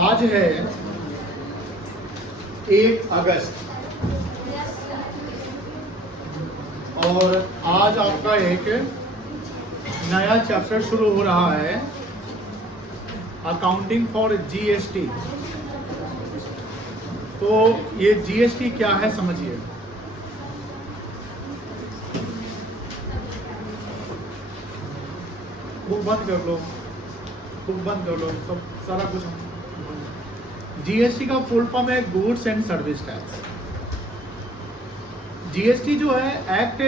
आज है 1 अगस्त और आज आपका एक नया चैप्टर शुरू हो रहा है, अकाउंटिंग फॉर जीएसटी। तो ये जीएसटी क्या है समझिए। बुक बंद कर लो, सब सारा कुछ। जीएसटी का फुल फॉर्म है goods and service tax. GST जो है एक्ट,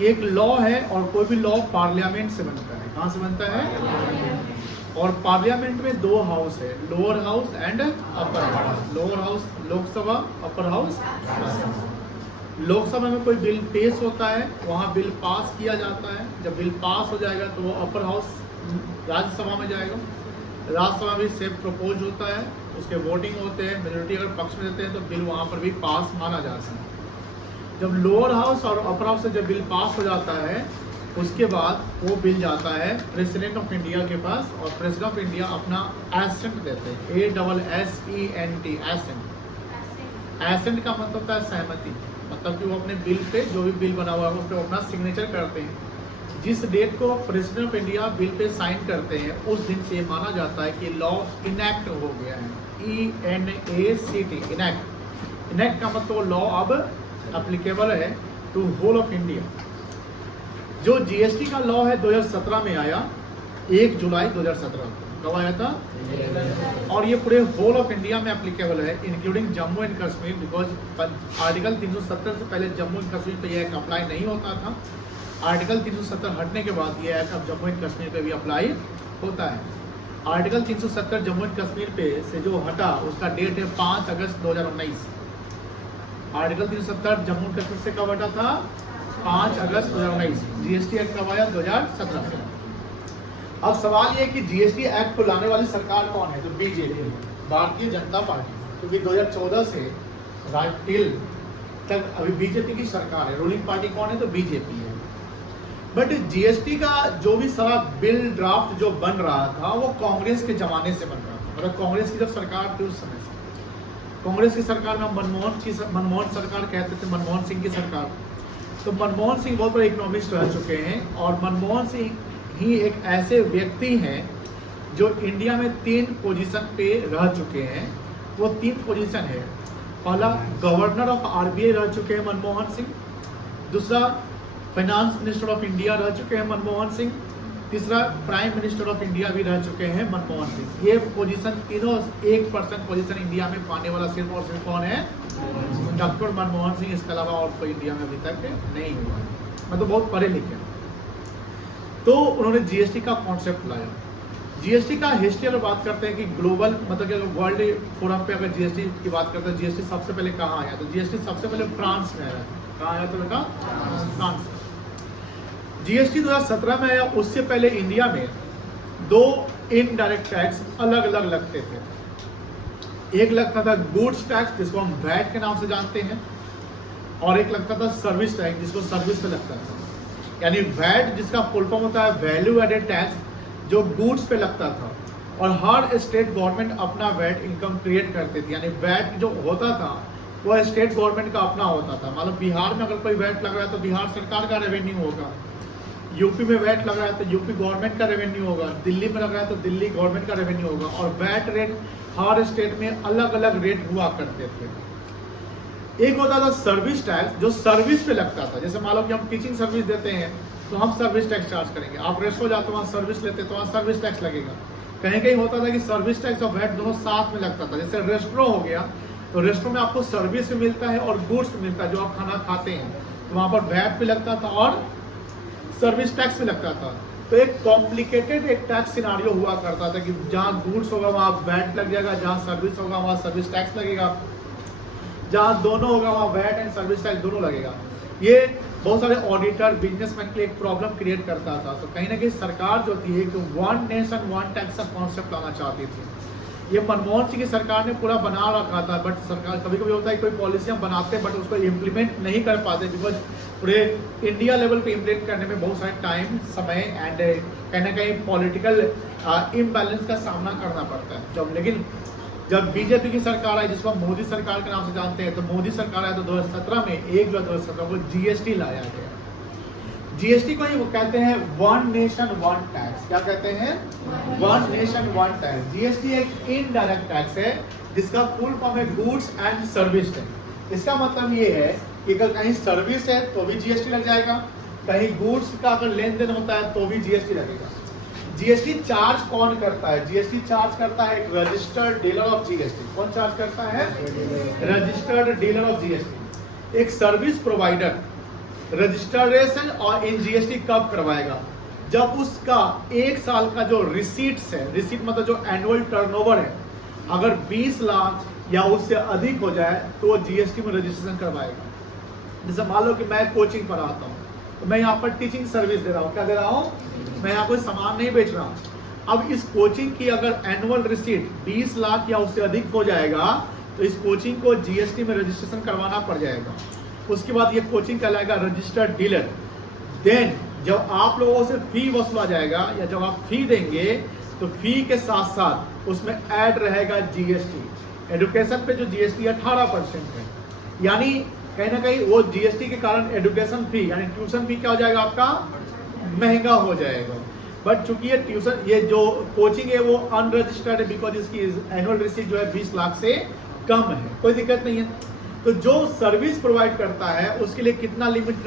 ये एक लॉ है और कोई भी लॉ पार्लियामेंट से बनता है। कहाँ से बनता है? और पार्लियामेंट में 2 हाउस है, lower house and upper house. Lower house Lok Sabha, upper house Lok Sabha में कोई बिल पेश होता है, वहाँ बिल पास किया जाता है। जब बिल पास हो जाएगा तो वो अपर हाउस राज्यसभा में जाएगा। राज्यसभा में सेम प्रपोज होता है, उसके वोटिंग होते हैं, मेजोरिटी अगर पक्ष में देते हैं तो बिल वहाँ पर भी पास माना जाता है। जब लोअर हाउस और अपर हाउस से जब बिल पास हो जाता है, उसके बाद वो बिल जाता है प्रेसिडेंट ऑफ इंडिया के पास, और प्रेसिडेंट ऑफ इंडिया अपना एसेंट देते हैं, ASSENT, एसेंट। एसेंट का मतलब होता है सहमति, मतलब कि वो अपने बिल पे, जो भी बिल बना हुआ है उस पर अपना सिग्नेचर करते हैं। जिस डेट को प्रेसिडेंट ऑफ इंडिया बिल पे साइन करते हैं, उस दिन से माना जाता है कि लॉ इनैक्ट हो गया है। ENACT, enact. इनैक्ट का मतलब लॉ अब एप्लीकेबल है टू होल ऑफ इंडिया। जो जीएसटी का लॉ है 2017 में आया, 1 जुलाई 2017 को। कब आया था? और ये पूरे होल ऑफ इंडिया में एप्लीकेबल है, including Jammu and Kashmir, because article 370 से पहले जम्मू एंड कश्मीर पे यह अप्लाई नहीं होता था। आर्टिकल 370 हटने के बाद ये एक्ट अब जम्मू एंड कश्मीर पे भी अप्लाई होता है। आर्टिकल 370 जम्मू एंड कश्मीर पे से जो हटा, उसका डेट है 5 अगस्त 2019। आर्टिकल 370 जम्मू एंड कश्मीर से कब हटा था? 5 अगस्त 2019। जीएसटी एक्ट कब आया? 2017 से। अब सवाल ये कि जीएसटी एक्ट को लाने वाली सरकार कौन है? तो बीजेपी, भारतीय जनता पार्टी, क्योंकि 2014 से टिल तक अभी बीजेपी की सरकार है। रूलिंग पार्टी कौन है? तो बीजेपी है। बट जीएसटी का जो भी सारा बिल ड्राफ्ट जो बन रहा था, वो कांग्रेस के जमाने से बन रहा था। मतलब कांग्रेस की जब सरकार थी उस समय से, कांग्रेस की सरकार में मनमोहन सरकार कहते थे, मनमोहन सिंह की सरकार। तो मनमोहन सिंह बहुत बड़े इकोनॉमिस्ट रह चुके हैं, और मनमोहन सिंह ही एक ऐसे व्यक्ति हैं जो इंडिया में 3 पोजीशन पे रह चुके हैं। वो 3 पोजीशन है। पहला, गवर्नर ऑफ RBI रह चुके हैं मनमोहन सिंह। दूसरा, फाइनेंस मिनिस्टर ऑफ इंडिया रह चुके हैं मनमोहन सिंह। तीसरा, प्राइम मिनिस्टर ऑफ इंडिया भी रह चुके हैं मनमोहन सिंह। ये पोजीशन तीनों 1% पोजीशन इंडिया में पाने वाला सिर्फ और सिर्फ कौन है? डॉक्टर मनमोहन सिंह। इसके अलावा और कोई इंडिया में अभी तक नहीं हुआ है, मतलब बहुत पढ़े लिखे। तो उन्होंने जीएसटी का कॉन्सेप्ट लाया। जीएसटी का हिस्ट्री अगर बात करते हैं कि ग्लोबल, मतलब कि वर्ल्ड फोरम पे अगर जीएसटी की बात करते हैं, जीएसटी सबसे पहले कहाँ आया? तो जीएसटी सबसे पहले फ्रांस में आया। कहाँ आया? तो बेटा फ्रांस। जीएसटी 2017 में आया। उससे पहले इंडिया में 2 इनडायरेक्ट टैक्स अलग अलग लगते थे। एक लगता था गुड्स टैक्स, जिसको हम वैट के नाम से जानते हैं, और एक लगता था सर्विस टैक्स, जिसको सर्विस पे लगता था। यानी वैट, जिसका फुल फॉर्म होता है वैल्यू एडेड टैक्स, जो गुड्स पे लगता था, और हर स्टेट गवर्नमेंट अपना वैट इनकम क्रिएट करती थी। यानी वैट जो होता था वो स्टेट गवर्नमेंट का अपना होता था। मतलब बिहार में अगर कोई वैट लग रहा है तो बिहार सरकार का रेवेन्यू होगा, यूपी में वैट लग रहा है तो यूपी गवर्नमेंट का रेवेन्यू होगा, दिल्ली में लग रहा है तो दिल्ली गवर्नमेंट का रेवेन्यू होगा। और वैट रेट हर स्टेट में अलग अलग रेट हुआ करते थे। एक होता था सर्विस टैक्स, जो सर्विस पे लगता था। जैसे मान लो कि हम टीचिंग सर्विस देते हैं तो हम सर्विस टैक्स चार्ज करेंगे। आप रेस्टोरेंट जाते हो, वहाँ सर्विस लेते तो वहाँ सर्विस टैक्स लगेगा। कहीं कहीं होता था कि सर्विस टैक्स और वैट दोनों साथ में लगता था। जैसे रेस्टोरेंट हो गया, तो रेस्टोरेंट में आपको सर्विस भी मिलता है और गुड्स भी मिलता है, जो आप खाना खाते हैं, तो वहाँ पर वैट भी लगता था और सर्विस टैक्स भी लगता था। तो एक कॉम्प्लिकेटेड एक टैक्स सिनारियो हुआ करता था कि जहाँ गुड्स होगा वहाँ वैट लग जाएगा, जहाँ सर्विस होगा वहाँ सर्विस टैक्स लगेगा, जहाँ दोनों होगा वहाँ वैट एंड सर्विस टैक्स दोनों लगेगा। ये बहुत सारे ऑडिटर, बिजनेसमैन के लिए एक प्रॉब्लम क्रिएट करता था। तो कहीं ना कहीं सरकार जो थी एक 1 नेशन 1 टैक्स का कॉन्सेप्ट लाना चाहती थी। ये मनमोहन सिंह की सरकार ने पूरा बना रखा था, बट सरकार कभी कभी होता है कोई पॉलिसी हम बनाते हैं बट उसको इम्प्लीमेंट नहीं कर पाते, बिकॉज पूरे इंडिया लेवल पे इम्प्लीमेंट करने में बहुत सारे टाइम, समय एंड कहीं ना कहीं पॉलिटिकल इम्बैलेंस का सामना करना पड़ता है। जब लेकिन जब बीजेपी की सरकार आई, जिसको हम मोदी सरकार के नाम से जानते हैं, तो मोदी सरकार आया तो 2017 में 1 जुलाई 2017 को जीएसटी लाया गया। जीएसटी को ही वो कहते हैं वन नेशन वन टैक्स। क्या कहते हैं? One nation one tax. GST एक इनडायरेक्ट टैक्स है जिसका फुल फॉर्म है गुड्स एंड सर्विस टैक्स। इसका मतलब ये है कि अगर कहीं सर्विस है तो भी जीएसटी लग जाएगा, कहीं गुड्स का अगर लेन देन होता है तो भी जीएसटी लगेगा। जीएसटी चार्ज कौन करता है? जीएसटी चार्ज करता है एक रजिस्टर्ड डीलर ऑफ जीएसटी। कौन चार्ज करता है? Registered dealer of GST. एक सर्विस प्रोवाइडर रजिस्ट्रेशन और इन जीएसटी कब करवाएगा? जब उसका 1 साल का जो रिसीट्स है, रिसीट मतलब जो एनुअल टर्नओवर है, अगर 20 लाख या उससे अधिक हो जाए तो जीएसटी में रजिस्ट्रेशन करवाएगा। जैसे मान लो कि मैं कोचिंग पढ़ाता हूँ, तो मैं यहाँ पर टीचिंग सर्विस दे रहा हूँ। क्या दे रहा हूँ? मैं यहाँ कोई सामान नहीं बेच रहा हूँ। अब इस कोचिंग की अगर एनुअल रिसीट 20 लाख या उससे अधिक हो जाएगा तो इस कोचिंग को जीएसटी में रजिस्ट्रेशन करवाना पड़ जाएगा। उसके बाद ये कोचिंग कहलाएगा रजिस्टर्ड डीलर। देन जब आप लोगों से फी वसूला जाएगा या जब आप फी देंगे तो फी के साथ साथ उसमें ऐड रहेगा जीएसटी। एजुकेशन पे जो जीएसटी 18% है, यानी कहीं ना कहीं वो जीएसटी के कारण एजुकेशन फी यानी ट्यूशन फी क्या हो जाएगा? आपका महंगा हो जाएगा। बट चूंकि ये ट्यूशन ये जो कोचिंग है वो अनरजिस्टर्ड है, बिकॉज इसकी एनुअल रिसीट जो है 20 लाख से कम है, कोई दिक्कत नहीं है। तो जो सर्विस प्रोवाइड करता है उसके लिए कितना लिमिट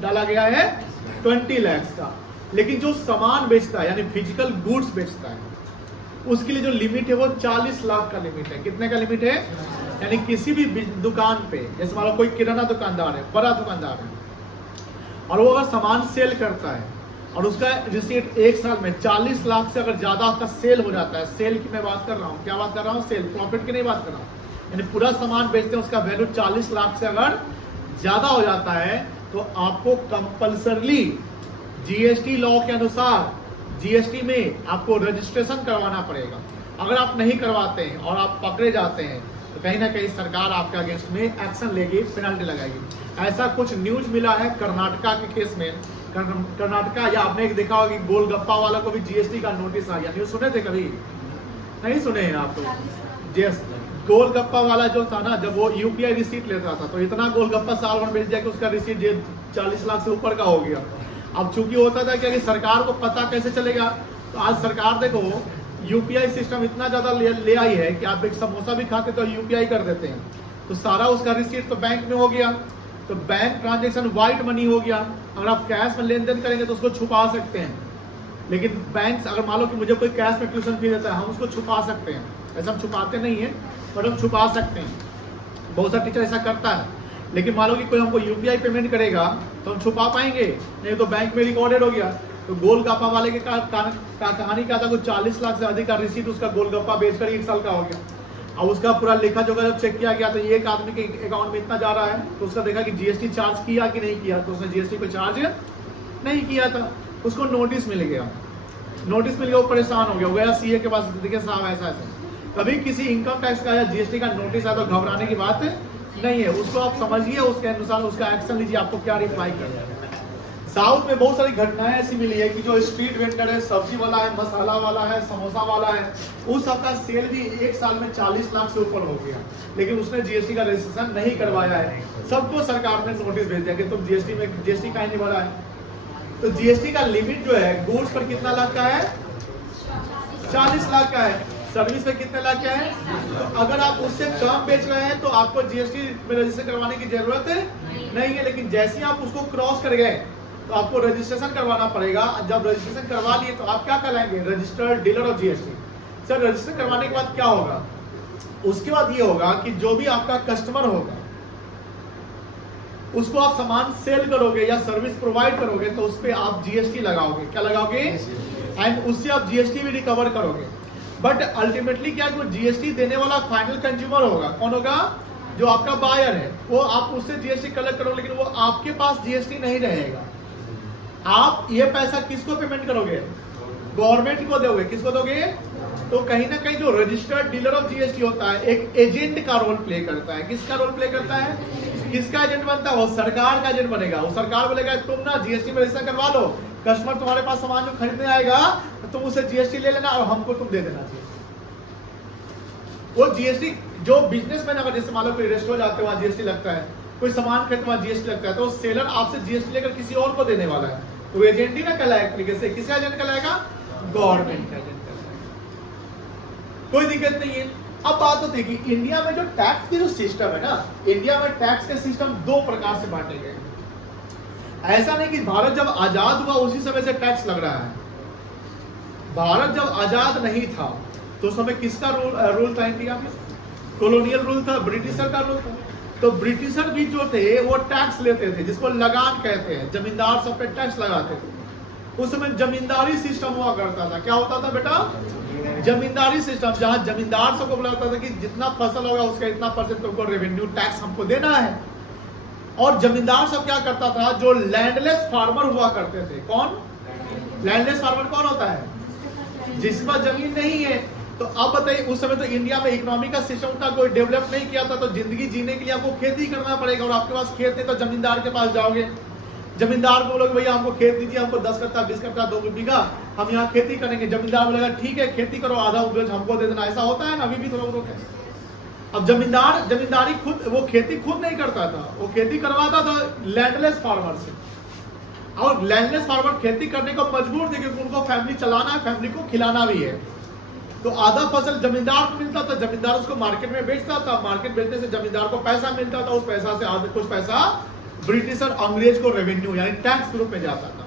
डाला गया है? 20 लाख का। लेकिन जो सामान बेचता है यानी फिजिकल गुड्स बेचता है उसके लिए जो लिमिट है वो 40 लाख का लिमिट है। कितने का लिमिट है? यानी किसी भी दुकान पे, जैसे मान लो कोई किराना दुकानदार है, बड़ा दुकानदार है, और वो अगर सामान सेल करता है और उसका रिसीट 1 साल में 40 लाख से अगर ज्यादा का सेल हो जाता है, सेल की मैं बात कर रहा हूँ, क्या बात कर रहा हूँ? सेल, प्रॉफिट की नहीं बात कर रहा हूँ। यानी पूरा सामान बेचते हैं उसका वैल्यू 40 लाख से अगर ज्यादा हो जाता है तो आपको कंपल्सरली जीएसटी लॉ के अनुसार जीएसटी में आपको रजिस्ट्रेशन करवाना पड़ेगा। अगर आप नहीं करवाते हैं और आप पकड़े जाते हैं तो कहीं ना कहीं सरकार आपके अगेंस्ट में एक्शन लेगी, पेनल्टी लगाएगी। ऐसा कुछ न्यूज मिला है कर्नाटका के केस में। कर्नाटका, या आपने एक देखा होगा कि गोलगप्पा वाला को भी जीएसटी का नोटिस आ गया। न्यूज सुने थे? कभी नहीं सुने हैं आप तो? गोलगप्पा वाला जो था ना, जब वो यूपीआई रिसीट लेता था तो इतना गोलगप्पा साल भर बेच दिया कि उसका रिसीट 40 लाख से ऊपर का हो गया। अब चूंकि होता था कि सरकार को पता कैसे चलेगा, तो आज सरकार देखो यूपीआई सिस्टम इतना ज्यादा ले आई है कि आप एक समोसा भी खाते तो यूपीआई कर देते हैं, तो सारा उसका रिसीट तो बैंक में हो गया, तो बैंक ट्रांजेक्शन व्हाइट मनी हो गया। अगर आप कैश में लेन देन करेंगे तो उसको छुपा सकते हैं, लेकिन बैंक अगर मान लो कि मुझे कोई कैश में ट्यूशन फी देता है, हम उसको छुपा सकते हैं। ऐसा हम छुपाते नहीं है पर हम छुपा सकते हैं। बहुत सारे टीचर ऐसा करता है, लेकिन मान लो कि कोई हमको यूपीआई पेमेंट करेगा तो हम छुपा पाएंगे नहीं, तो बैंक में रिकॉर्डेड हो गया। तो गोलगप्पा वाले के कहानी क्या था, कुछ 40 लाख से अधिक का रिसीट उसका गोलगप्पा बेचकर 1 साल का हो गया। अब उसका पूरा लेखा जोखा जब चेक किया गया तो एक आदमी के अकाउंट में इतना जा रहा है, तो उसका देखा कि जीएसटी चार्ज किया कि नहीं किया, तो उसने जीएसटी को चार्ज नहीं किया था। उसको नोटिस मिल गया, वो परेशान हो गया सीए के पास, देखिए साहब ऐसा ऐसा। कभी किसी इनकम टैक्स का या जीएसटी का नोटिस आया तो घबराने की बात नहीं है, उसको आप समझिए, उसके अनुसार उसका एक्शन लीजिए, आपको क्या रिप्लाई किया जाएगा। साउथ में बहुत सारी घटनाएं ऐसी मिली है कि जो स्ट्रीट वेंडर है, सब्जी वाला है, मसाला वाला है, समोसा वाला है, उस सबका सेल भी 1 साल में 40 लाख से ऊपर हो गया, लेकिन उसने जीएसटी का रजिस्ट्रेशन नहीं करवाया है। सबको सरकार ने नोटिस भेज दिया कि तुम जीएसटी का ही नहीं भरा है। तो जीएसटी का लिमिट जो है गुड्स पर कितना लाख का है? 40 लाख का है। सर्विस पे कितने लाख का है? तो अगर आप उससे कम बेच रहे हैं तो आपको जीएसटी में रजिस्टर करवाने की जरूरत नहीं है, लेकिन जैसे ही आप उसको क्रॉस कर गए तो आपको रजिस्ट्रेशन करवाना पड़ेगा। जब रजिस्ट्रेशन करवा लिए तो आप क्या कहलाएंगे? Registered dealer of GST. Sir register करवाने के बाद क्या होगा? उसके बाद ये होगा कि जो भी आपका कस्टमर होगा उसको आप सामान सेल करोगे या सर्विस प्रोवाइड करोगे तो उस पर आप जीएसटी लगाओगे। क्या लगाओगे? एंड उससे आप जीएसटी भी रिकवर करोगे। बट अल्टीमेटली क्या, जो जीएसटी देने वाला फाइनल कंज्यूमर होगा, कौन होगा? जो आपका बायर है, वो आप उससे जीएसटी कलेक्ट करोगे, लेकिन वो आपके पास जीएसटी नहीं रहेगा। आप ये पैसा किसको पेमेंट करोगे? गवर्नमेंट को दोगे। किसको दोगे? तो कहीं ना कहीं जो रजिस्टर्ड डीलर ऑफ जीएसटी होता है एक एजेंट का रोल प्ले करता है। किसका रोल प्ले करता है? किसका एजेंट बनता है? वो सरकार का एजेंट बनेगा। वो सरकार बोलेगा तुम ना जीएसटी में रजिस्टर करवा लो, कस्टमर तुम्हारे पास सामान जो खरीदने आएगा तो तुम उसे जीएसटी ले लेना और हमको तुम दे देना चाहिए। वो जीएसटी जो बिजनेसमैन अगर जैसे मान लो कोई रेस्टोरेंट जाते हैं वहाँ जीएसटी लगता है, कोई सामान खरीदते वहाँ जीएसटी लगता है, तो सेलर आपसे जीएसटी लेकर किसी और को देने वाला है, तो एजेंट ही ना कहलाएगा एक तरीके से। किस एजेंट कहलाएगा? गवर्नमेंट एजेंट कहलाएगा। कोई दिक्कत नहीं है। अब बात होती है कि इंडिया में जो टैक्स की जो सिस्टम है ना, इंडिया में टैक्स के सिस्टम दो प्रकार से बांटे गए। ऐसा नहीं कि भारत जब आजाद हुआ उसी समय से टैक्स लग रहा है। भारत जब आजाद नहीं था तो उस समय किसका रूल था इंडिया में? कॉलोनियल रूल था, ब्रिटिशर का रूल था। तो ब्रिटिशर भी जो थे वो टैक्स लेते थे, जिसको लगान कहते हैं। जमींदार सब पे टैक्स लगाते थे। उस समय जमींदारी सिस्टम हुआ करता था। क्या होता था बेटा? जमींदारी सिस्टम, जहां जमींदार सबको बुलाता था कि जितना फसल होगा उसका इतना परसेंट तुमको रेवेन्यू टैक्स हमको देना है। और जमींदार सब क्या करता था? जो लैंडलेस फार्मर हुआ करते थे। कौन? लैंडलेस फार्मर कौन होता है? जिसका जमीन नहीं है। तो अब बताइए, उस समय तो इंडिया में इकोनॉमी का सिस्टम था, कोई डेवलप नहीं किया था, तो जिंदगी जीने के लिए आपको खेती करना पड़ेगा। और आपके पास खेत नहीं तो जमींदार के पास जाओगे, जमींदार को बोलोगे भैया हमको खेत दीजिए, हमको 10 कट्टा 20 कट्टा 2 बीघा हम यहाँ खेती करेंगे। जमींदार बोलेगा ठीक है खेती करो, आधा उपज हमको दे देना। ऐसा होता है ना, अभी भी थोड़ा बहुत है। अब जमींदारी खुद वो खेती खुद नहीं करता था, वो खेती करवाता था लैंडलेस फार्मर से। और लैंडलेस फार्मर खेती करने को मजबूर थे क्योंकि उनको फैमिली चलाना है, फैमिली को खिलाना भी है। तो आधा फसल जमींदार को मिलता था, जमींदार उसको मार्केट में बेचता था, मार्केट बेचने से जमींदार को पैसा मिलता था, उस पैसा से आधा कुछ पैसा ब्रिटिश और अंग्रेज को रेवेन्यू यानी टैक्स के रूप में जाता था।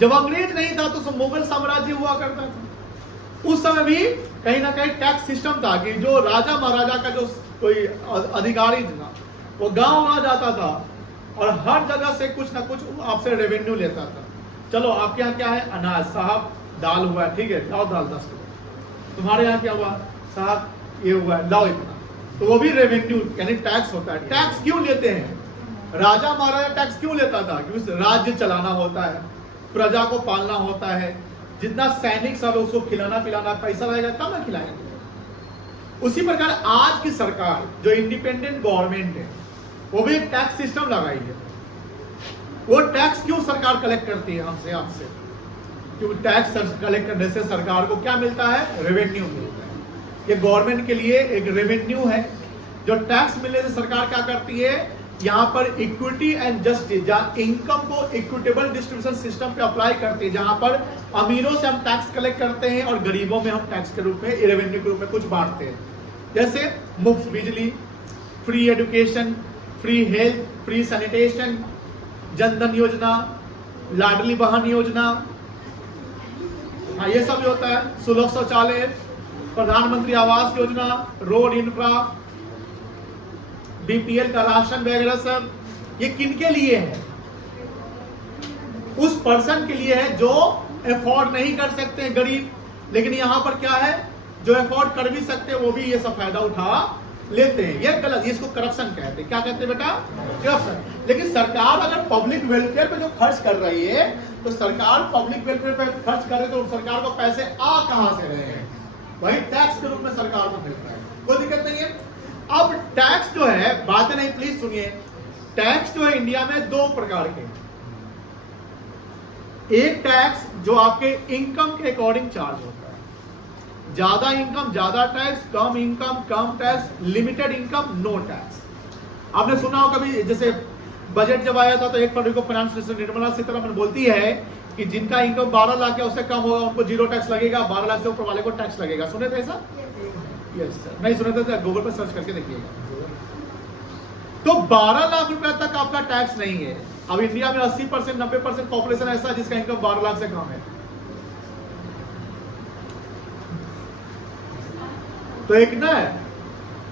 जब अंग्रेज नहीं था तो मुगल साम्राज्य हुआ करता था। उस समय भी कहीं ना कहीं टैक्स सिस्टम था कि जो राजा महाराजा का जो कोई अधिकारी था वो गांव आ जाता था और हर जगह से कुछ ना कुछ आपसे रेवेन्यू लेता था। चलो आपके यहाँ क्या है? अनाज साहब, दाल हुआ है, ठीक है लाओ दाल 10 किलो। तुम्हारे यहाँ क्या हुआ? साहब ये हुआ है, लाओ इतना। तो वो भी रेवेन्यू यानी टैक्स होता है। टैक्स क्यों लेते हैं? राजा महाराजा टैक्स क्यों लेता था? क्योंकि राज्य चलाना होता है, प्रजा को पालना होता है। जितना सैनिक सब उसको खिलाना पिलाना, पैसा रहेगा तब ना खिलाएंगे। उसी प्रकार आज की सरकार जो इंडिपेंडेंट गवर्नमेंट है वो भी एक टैक्स सिस्टम लगाई है। वो टैक्स क्यों सरकार कलेक्ट करती है हमसे आपसे? क्योंकि टैक्स कलेक्ट करने से सरकार को क्या मिलता है? रेवेन्यू मिलता है। ये गवर्नमेंट के लिए एक रेवेन्यू है। जो टैक्स मिलने से सरकार क्या करती है? यहाँ पर इक्विटी एंड जस्टिस, जहाँ इनकम को इक्विटेबल डिस्ट्रीब्यूशन सिस्टम पे अप्लाई करते हैं, जहां पर अमीरों से हम टैक्स कलेक्ट करते हैं और गरीबों में हम टैक्स के रूप में रेवेन्यू के रूप में कुछ बांटते हैं। जैसे मुफ्त बिजली, free education, free health, free sanitation, Jan Dhan योजना, लाडली बहन योजना, हाँ ये सब होता है। सुलभ शौचालय, प्रधानमंत्री Awas Yojana, road infra, BPL का राशन वगैरह सब, ये किनके लिए है? उस पर्सन के लिए है जो अफोर्ड नहीं कर सकते हैं, गरीब। लेकिन यहां पर क्या है? जो अफोर्ड कर भी सकते हैं वो भी ये सब फायदा उठा लेते हैं। ये गलत, इसको करप्शन कहते हैं। क्या कहते हैं बेटा? करप्शन। लेकिन सरकार अगर पब्लिक वेलफेयर पे जो खर्च कर रही है, तो सरकार पब्लिक वेलफेयर पे खर्च करे तो सरकार को पैसे आ कहां से रहे हैं? वही टैक्स के रूप में सरकार को मिल रहा है। कोई दिक्कत नहीं है। अब टैक्स जो है, बातें नहीं प्लीज सुनिए, टैक्स जो है इंडिया में दो प्रकार के। एक टैक्स जो आपके इनकम के अकॉर्डिंग चार्ज होता है। ज्यादा इनकम ज्यादा टैक्स, कम इनकम कम tax, limited income no tax. आपने सुना हो कभी, जैसे बजट जब आया था तो 1 फरवरी को फाइनेंस मिनिस्टर निर्मला सीतारमण बोलती है कि जिनका इनकम 12 लाख या उससे कम होगा उनको जीरो टैक्स लगेगा, 12 लाख से ऊपर वाले को टैक्स लगेगा। सुने थे ऐसा? Yes sir. नहीं सुने थे तो गूगल पर सर्च करके देखिएगा। तो 12 लाख रुपए तक आपका टैक्स नहीं है। अब इंडिया में 80% 90% पॉपुलेशन ऐसा है जिसका इनकम 12 लाख से कम है। तो एक ना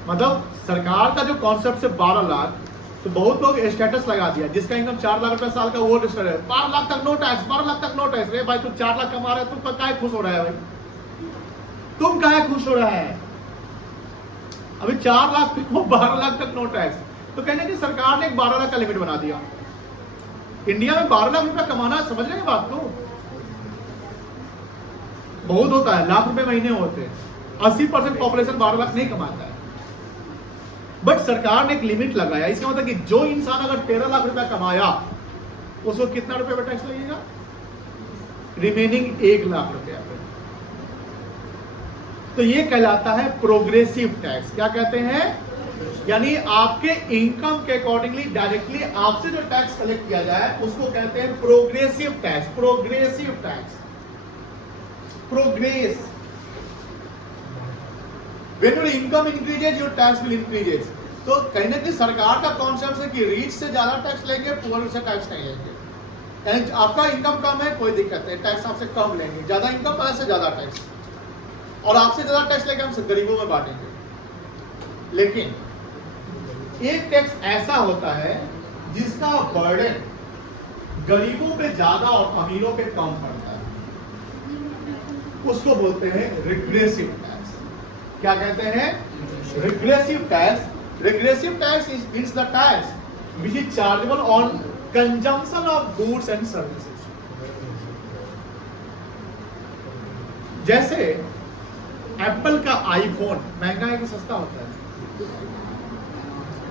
मतलब सरकार का जो कॉन्सेप्ट से 12 लाख, तो बहुत लोग स्टेटस लगा दिया जिसका इनकम 4 लाख रुपए साल का वो रजिस्टर है, 12 लाख तक नो टैक्स, 12 लाख तक नो टैक्स। रे भाई तू 4 लाख कमा रहा है, तुम काहे खुश हो रहा है? भाई तुम काहे खुश हो रहा है? अभी 4 लाख पे 12 लाख तक नो टैक्स। तो कहने की सरकार ने एक 12 लाख का लिमिट बना दिया। इंडिया में 12 लाख रुपया कमाना, समझ रहे हैं बात को? बहुत होता है, लाख रुपए महीने होते हैं। 80% पॉपुलेशन 12 लाख नहीं कमाता है। बट सरकार ने एक लिमिट लगाया। इसका मतलब कि जो इंसान अगर 13 लाख रुपया कमाया उसको कितना रुपए पे टैक्स लगेगा? रिमेनिंग 1 लाख रुपया पे। तो ये कहलाता है प्रोग्रेसिव टैक्स। क्या कहते हैं? यानी आपके इनकम के अकॉर्डिंगली डायरेक्टली आपसे जो टैक्स कलेक्ट किया जाए उसको कहते हैं progressive tax. Progressive tax, progress. When your income increases, your tax will increases. तो कहीं ना कहीं सरकार का कॉन्सेप्ट है कि रिच से ज्यादा टैक्स लेंगे, पुअर से टैक्स नहीं लेंगे। यानी आपका इनकम कम है, कोई दिक्कत नहीं, टैक्स आपसे कम लेंगे। ज्यादा इनकम वाले से ज्यादा टैक्स, और आपसे ज्यादा टैक्स लेके हम गरीबों में बांटेंगे। लेकिन एक टैक्स ऐसा होता है जिसका बर्डन गरीबों पे ज्यादा और अमीरों पे कम पड़ता है, उसको बोलते हैं रिग्रेसिव टैक्स। क्या कहते हैं? Regressive tax. Regressive tax is the tax which is chargeable on consumption of goods and services. जैसे एप्पल का आईफोन महंगा है कि सस्ता होता है?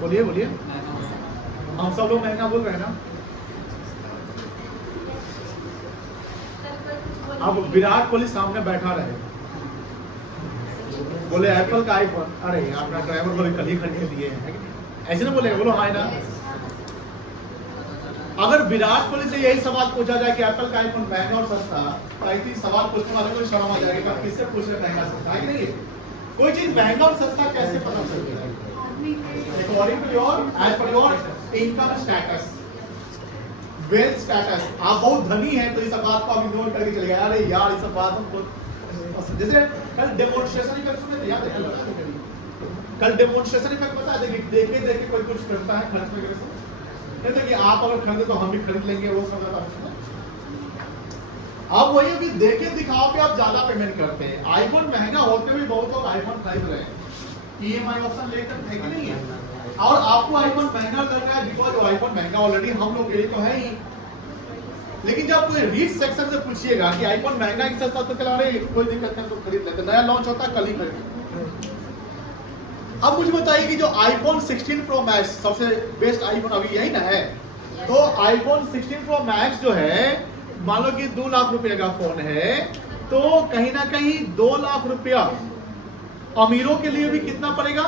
बोलिए बोलिए, हम सब लोग महंगा बोल रहे हैं ना। अब विराट कोहली सामने बैठा रहे, बोले एप्पल का आईफोन, अरे अपना ड्राइवर को कल ही खरीद के दिए हैं, ऐसे ना बोले? बोलो हाँ ना। अगर विराट कोहली से यही सवाल पूछा जाए कि एप्पल का आईफोन महंगा और सस्ता, तो आई थिंक सवाल पूछने वाले को शर्म आ जाएगी कि किससे पूछ रहे महंगा सस्ता है कि नहीं। कोई चीज महंगा और सस्ता कैसे पता चलता है? अकॉर्डिंग टू योर, एज पर your income status, wealth status. आप बहुत धनी हैं तो इस बात को आप इग्नोर करके चले गए, अरे यार इस बात हमको। जैसे कल डेमोन्स्ट्रेशन इफेक्ट सुने थे, याद है? कल डेमोन्स्ट्रेशन इफेक्ट बता देंगे, देखे देखे कोई कुछ करता है खर्च वगैरह से, कहते कि आप अगर खरीदे तो हम भी खरीद लेंगे, वो सब ज्यादा। अब वही अभी देखे दिखाओ पे आप ज्यादा पेमेंट करते हैं। आईफोन महंगा होते हुए बहुत लोग आईफोन खरीद रहे हैं, ईएमआई ऑप्शन लेकर, है कि नहीं है? और आपको आईफोन महंगा लग रहा है बिकॉज वो आईफोन महंगा ऑलरेडी हम लोग के लिए तो है ही। लेकिन जब कोई रिच सेक्शन से पूछिएगा कि आईफोन महंगा कि सस्ता, तो कह रहे कोई दिक्कत नहीं, तो खरीद लेते, नया लॉन्च होता है कल ही खरीद। अब मुझे बताइए कि जो आईफोन 16 प्रो मैक्स सबसे बेस्ट आईफोन अभी यही ना है, तो आईफोन 16 प्रो मैक्स जो है, मान लो कि 2 लाख रुपए का फोन है, तो कहीं ना कहीं 2 लाख रुपया अमीरों के लिए भी कितना पड़ेगा?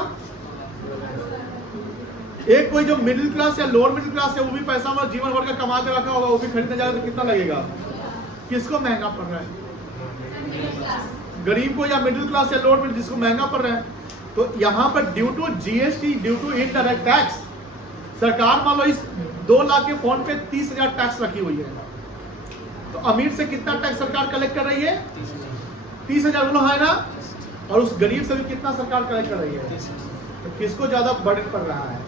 एक कोई जो मिडिल क्लास या लोअर मिडिल क्लास है, वो भी पैसा हमारा जीवन भर का कमा के रखा होगा, वो भी खरीदने जाएगा तो कितना लगेगा? किसको महंगा पड़ रहा है? गरीब को, या मिडिल क्लास या लोअर मिडिल, जिसको महंगा पड़ रहा है। तो यहाँ पर due to GST, due to indirect tax, सरकार मान लो इस 2 लाख के फोन पे 30,000 टैक्स रखी हुई है, तो अमीर से कितना टैक्स सरकार कलेक्ट कर रही है? 30,000। बोलो है ना। और उस गरीब से भी कितना सरकार कलेक्ट कर रही है? तो किसको ज्यादा बर्डन पड़ रहा है?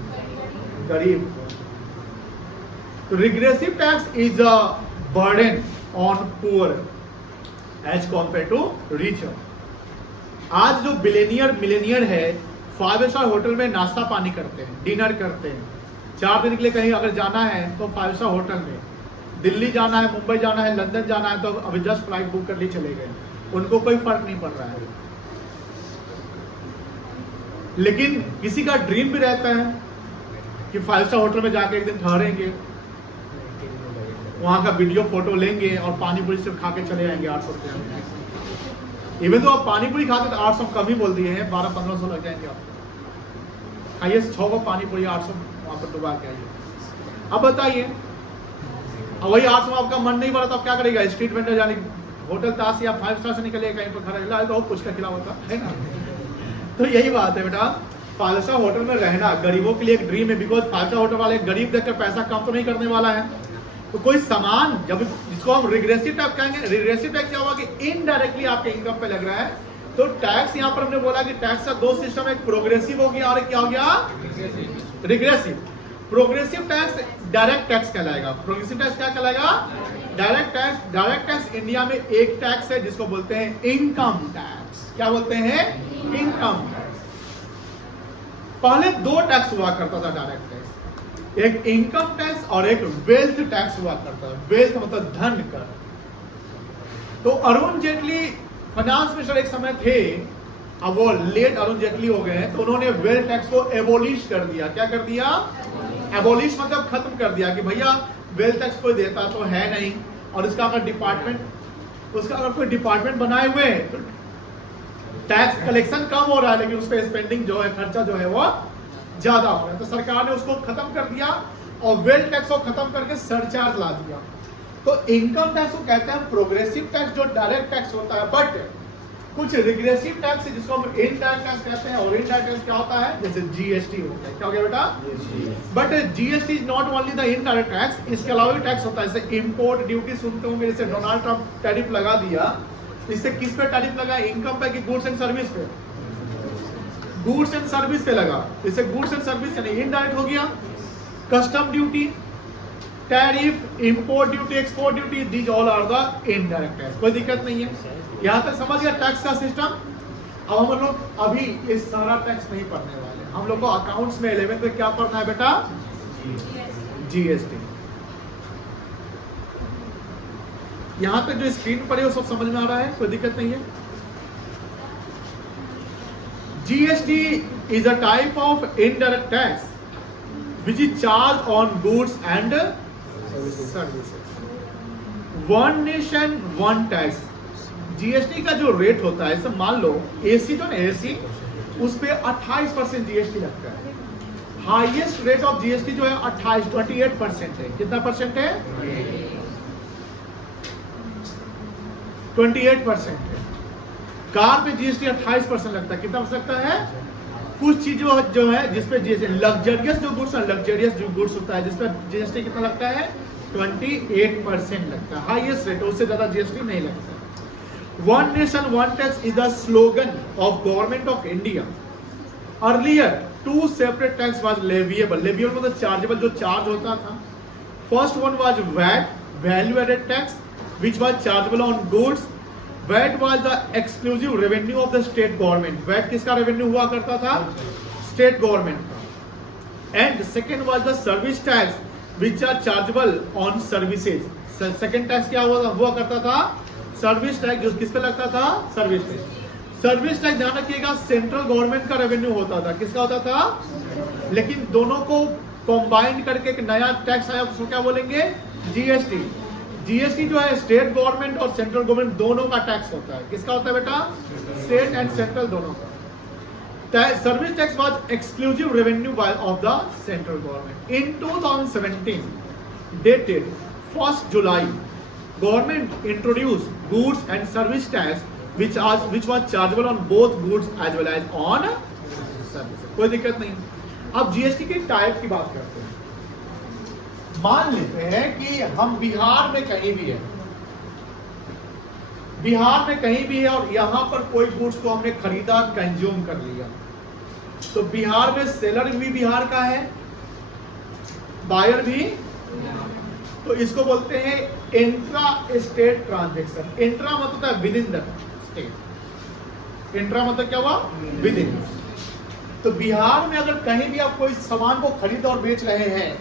गरीब। तो regressive tax is a burden on poor as compare to richer. आज जो बिलियनियर मिलेनियर है, 5 स्टार होटल में नाश्ता पानी करते हैं, डिनर करते हैं, 4 दिन के लिए कहीं अगर जाना है तो 5 स्टार होटल में, दिल्ली जाना है, मुंबई जाना है, लंदन जाना है, तो अभी जस्ट फ्लाइट बुक कर ली चले गए, उनको कोई फर्क नहीं पड़ रहा है। लेकिन किसी का ड्रीम भी रहता है कि 5 स्टार होटल में जाके एक दिन ठहरेंगे, वहां का वीडियो फोटो लेंगे और पानी पूरी सिर्फ खा के चले आएंगे 800 रुपये में। इवन तो आप पानी पूरी खाते तो 800 कम ही बोल दिए हैं, 1200-1500 लग जाएंगे आपको। खाइए 6 को पानी पूरी 800 वहां पर डुबा के आइए। अब बताइए, अब वही 800 आपका मन नहीं भरा तो आप क्या करेगा? स्ट्रीट वेंडर जाने, होटल ताश या 5 स्टार से निकलेगा, कहीं पर खड़ा तो कुछ का खिला होता है ना। तो यही बात है बेटा, 5 स्टार होटल में रहना गरीबों के लिए एक ड्रीम है, बिकॉज 5 स्टार होटल वाले गरीब देखकर पैसा कम तो नहीं करने वाला है। तो कोई सामान जब, जिसको हम रिग्रेसिव टैक्स कहेंगे, रिग्रेसिव टैक्स क्या होगा कि इनडायरेक्टली आपके इनकम पे लग रहा है। तो टैक्स यहाँ पर हमने बोला कि टैक्स का 2 सिस्टम है, प्रोग्रेसिव हो गया और क्या हो गया? Regressive. Progressive tax direct tax कहलाएगा। प्रोग्रेसिव टैक्स क्या कहलाएगा? Direct tax. Direct tax India में एक टैक्स है जिसको बोलते हैं इनकम टैक्स। क्या बोलते हैं? Income tax. पहले 2 टैक्स हुआ करता था डायरेक्ट टैक्स, एक इनकम टैक्स और एक वेल्थ टैक्स हुआ करता है। वेल्थ मतलब धन कर। तो अरुण जेटली फाइनेंस मिनिस्टर एक समय थे, अब वो लेट अरुण जेटली हो गए हैं, तो उन्होंने वेल्थ टैक्स को एबोलिश कर दिया। क्या कर दिया? एबोलिश मतलब खत्म कर दिया कि भैया वेल्थ टैक्स कोई देता तो है नहीं, और इसका अगर डिपार्टमेंट, उसका अगर कोई डिपार्टमेंट बनाए हुए तो टैक्स कलेक्शन कम हो रहा है लेकिन उस पर स्पेंडिंग जो है, खर्चा जो है वो ज्यादा हो रहा है, तो सरकार ने उसको खत्म कर दिया और वेल्थ टैक्स को खत्म करके सरचार्ज ला दिया। तो इनकम टैक्स को कहते हैं प्रोग्रेसिव टैक्स, जो डायरेक्ट टैक्स होता है, बट कुछ रिग्रेसिव टैक्स है जिसको हम इनडायरेक्ट टैक्स कहते हैं। और इनडायरेक्ट टैक्स क्या होता है, जैसे जीएसटी हो गया, क्या हो गया बेटा, but GST is not only the indirect tax, इसके अलावा भी टैक्स होता है। जैसे इंपोर्ट ड्यूटी सुनते होंगे, जैसे डोनाल्ड ट्रंप टैरिफ लगा दिया, इससे किस पे टैरिफ लगा, इनकम पे कि गुड्स एंड सर्विस पे, गुड्स एंड सर्विस पे लगा, इससे गुड्स एंड सर्विस यानी इनडायरेक्ट हो गया। Custom duty, tariff, import duty, export duty, these all are the indirect tax. कोई दिक्कत नहीं है, यहां तक समझ गया टैक्स का सिस्टम। अब हम लोग अभी ये सारा टैक्स नहीं पढ़ने वाले, हम लोग को अकाउंट्स में 11th में क्या पढ़ना है बेटा, जीएसटी। यहां तक जो स्क्रीन पर है वो सब समझ में आ रहा है, कोई दिक्कत नहीं है। GST is a type of indirect tax which is charged on goods and services. One nation one tax. GST का जो रेट होता है, सब मान लो एसी जो ना एसी, उस पे 28% जीएसटी लगता है। हाईएस्ट रेट ऑफ जीएसटी जो है 28% है। कितना परसेंट है, 28% है। कार पे जीएसटी 28% लगता है। कितना लगता है, कुछ चीजों जो है जिसपे जीएसटी, लग्जरियस जो गुड्स है, लग्जरियस जो गुड्स होता है जिसपे जीएसटी कितना लगता है, 28% लगता है, हाईएस्ट रेट, उससे ज्यादा जीएसटी नहीं लगता। One nation one tax is the slogan of government of India. Earlier two separate tax was leviable. Leviable मतलब चार्जेबल, जो चार्ज होता था। First one was VAT, value added tax, which was chargeable on goods. VAT was the exclusive revenue of the state government. VAT किसका revenue हुआ करता था, state government का। And second was the service tax which are chargeable on services. Second tax क्या हुआ करता था, service tax, जो किस पे लगता था, सर्विस टैक्स। सर्विस टैक्स ध्यान रखिएगा सेंट्रल गवर्नमेंट का रेवेन्यू होता था, किसका होता था, लेकिन दोनों को कंबाइन करके एक नया टैक्स आया, उसको क्या बोलेंगे, जीएसटी। जीएसटी जो है स्टेट गवर्नमेंट और सेंट्रल गवर्नमेंट दोनों का टैक्स होता है। किसका होता है बेटा, स्टेट एंड सेंट्रल दोनों का। Service tax was exclusive revenue of the central government. In 2017 dated 1st July, government introduced goods and service tax which was chargeable on both goods as well as on services. कोई दिक्कत नहीं। अब GST के type की बात करते हैं। मान लेते हैं कि हम बिहार में कहीं भी है, बिहार में कहीं भी है और यहां पर कोई गुड्स को हमने खरीदा, कंज्यूम कर लिया, तो बिहार में सेलर भी बिहार का है, बायर भी, तो इसको बोलते हैं इंट्रा स्टेट ट्रांजेक्शन। इंट्रा मतलब है with in the state, intra मतलब क्या हुआ, विद इन। तो बिहार में अगर कहीं भी आप कोई सामान को खरीद और बेच रहे हैं,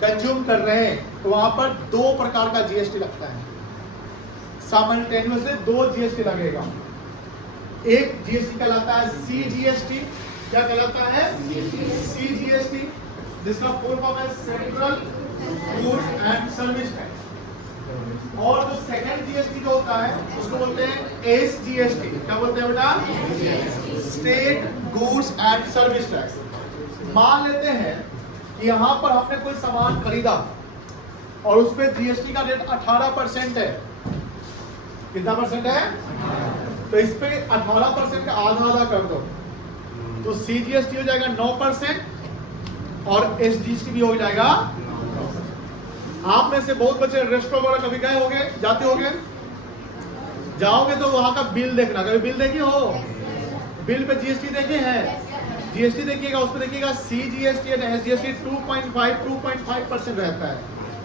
कंज्यूम कर रहे हैं, तो वहां पर 2 प्रकार का जीएसटी लगता है। साइमल्टेनियसली 2 जीएसटी लगेगा। एक जीएसटी कहलाता है सीजीएसटी। क्या कहलाता है, सीजीएसटी, जिसका फुल फॉर्म है central goods and service tax. और जो सेकंड जीएसटी जो होता है उसको बोलते हैं एसजीएसटी। क्या बोलते हैं बेटा, state goods and service tax. मान लेते हैं कि यहां पर हमने कोई सामान खरीदा और उस पर जीएसटी का रेट 18% है। कितना परसेंट है, तो इस पे 18% का आधा कर दो, तो सीजीएसटी हो जाएगा 9% और एसजीएसटी भी हो जाएगा। आप में से बहुत बच्चे रेस्टोरेंट वगैरह कभी गए होंगे, जाते होंगे, जाओगे तो वहां का बिल देखना, कभी बिल देखे हो, बिल पे जीएसटी देखे हैं, जीएसटी देखिएगा, उस पर देखिएगा सीजीएसटी और एसजीएसटी 2.5% रहता है।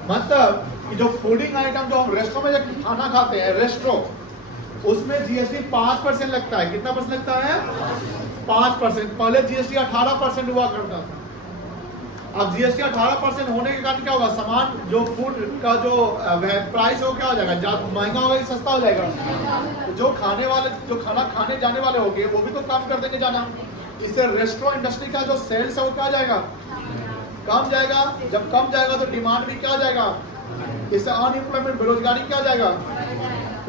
मतलब कि जो फूडिंग आइटम जो हम रेस्टोरेंट में जब खाना खाते हैं, रेस्टोरेंट, उसमें जीएसटी 5% लगता है। कितना परसेंट लगता है, 5%। पहले जीएसटी 18% हुआ करता था। अब जीएसटी 18% होने के कारण क्या होगा, सामान जो फूड का जो प्राइस हो क्या हो जाएगा, ज्यादा महंगा होगा कि सस्ता हो जाएगा। तो जो खाने वाले, जो खाना खाने जाने वाले होंगे वो भी तो कम कर देंगे जाना। इससे रेस्टोरेंट इंडस्ट्री का जो सेल्स है वो क्या जाएगा, कम जाएगा। जब कम जाएगा तो डिमांड भी क्या जाएगा, इससे अनएम्प्लॉयमेंट, बेरोजगारी क्या जाएगा।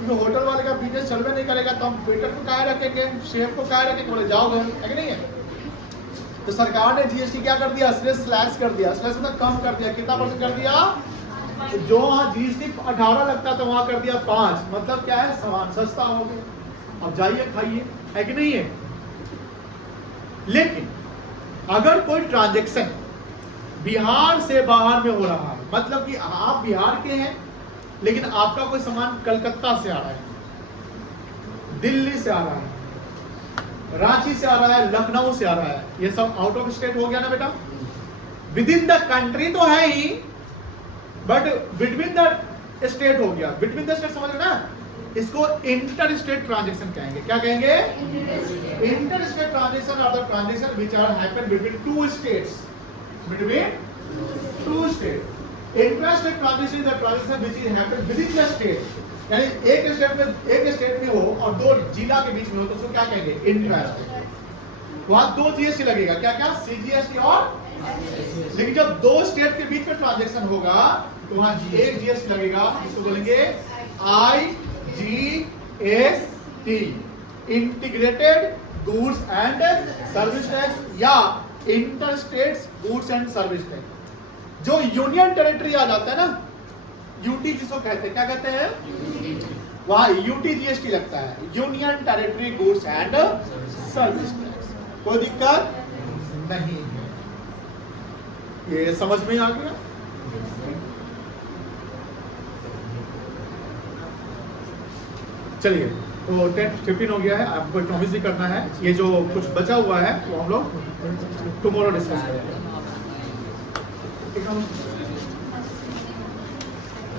क्योंकि होटल वाले का बिजनेस चलवे नहीं करेगा तो हम वेटर को काहे रखेंगे, शेफ को काहे रखेंगे, बोले जाओ घर, है कि नहीं है। तो सरकार ने जीएसटी क्या कर दिया, स्लैश कर दिया, स्लैश मतलब कम कर दिया, कितना % कर दिया, जो वहाँ जीएसटी 18 लगता था वहाँ कर दिया 5, मतलब क्या है, सामान सस्ता हो गया, अब जाइए खाइए, है कि नहीं है। लेकिन अगर कोई ट्रांजैक्शन बिहार से बाहर में हो रहा है, मतलब कि आप बिहार के हैं लेकिन आपका कोई सामान कलकत्ता से आ रहा है, दिल्ली से आ रहा है, रांची से आ रहा है, लखनऊ से आ रहा है, ये सब आउट ऑफ स्टेट हो गया ना बेटा। विद इन द कंट्री तो है ही, बट बिटवीन द स्टेट हो गया। बिटवीन द स्टेट समझ रहे ना, इसको इंटर स्टेट ट्रांजेक्शन कहेंगे। क्या कहेंगे? Inter state transaction are the transaction which are happen between two states, between two state. Inter state transaction is the transaction which is happen within the state, यानी एक state में हो और 2 जिला के बीच में हो तो उसको क्या कहेंगे? Intra state. वहां 2 जीएसटी लगेगा, क्या क्या? सीजीएसटी और, लेकिन जब 2 स्टेट के बीच में ट्रांजैक्शन होगा तो वहां एक जीएसटी लगेगा, इसको बोलेंगे IGST, integrated goods and service tax या inter state goods and service tax. जो यूनियन टेरिटरी आ जाता है ना, यूटी जिसको कहते हैं, क्या कहते हैं, वहां यूटी जीएसटी लगता है, union territory goods and service tax. कोई दिक्कत नहीं है, ये समझ में आ गया। चलिए, तो 10:15 हो गया है, आपको प्रॉमिस भी करना है, ये जो कुछ बचा हुआ है वो हम लोग टुमारो डिस्कस करेंगे।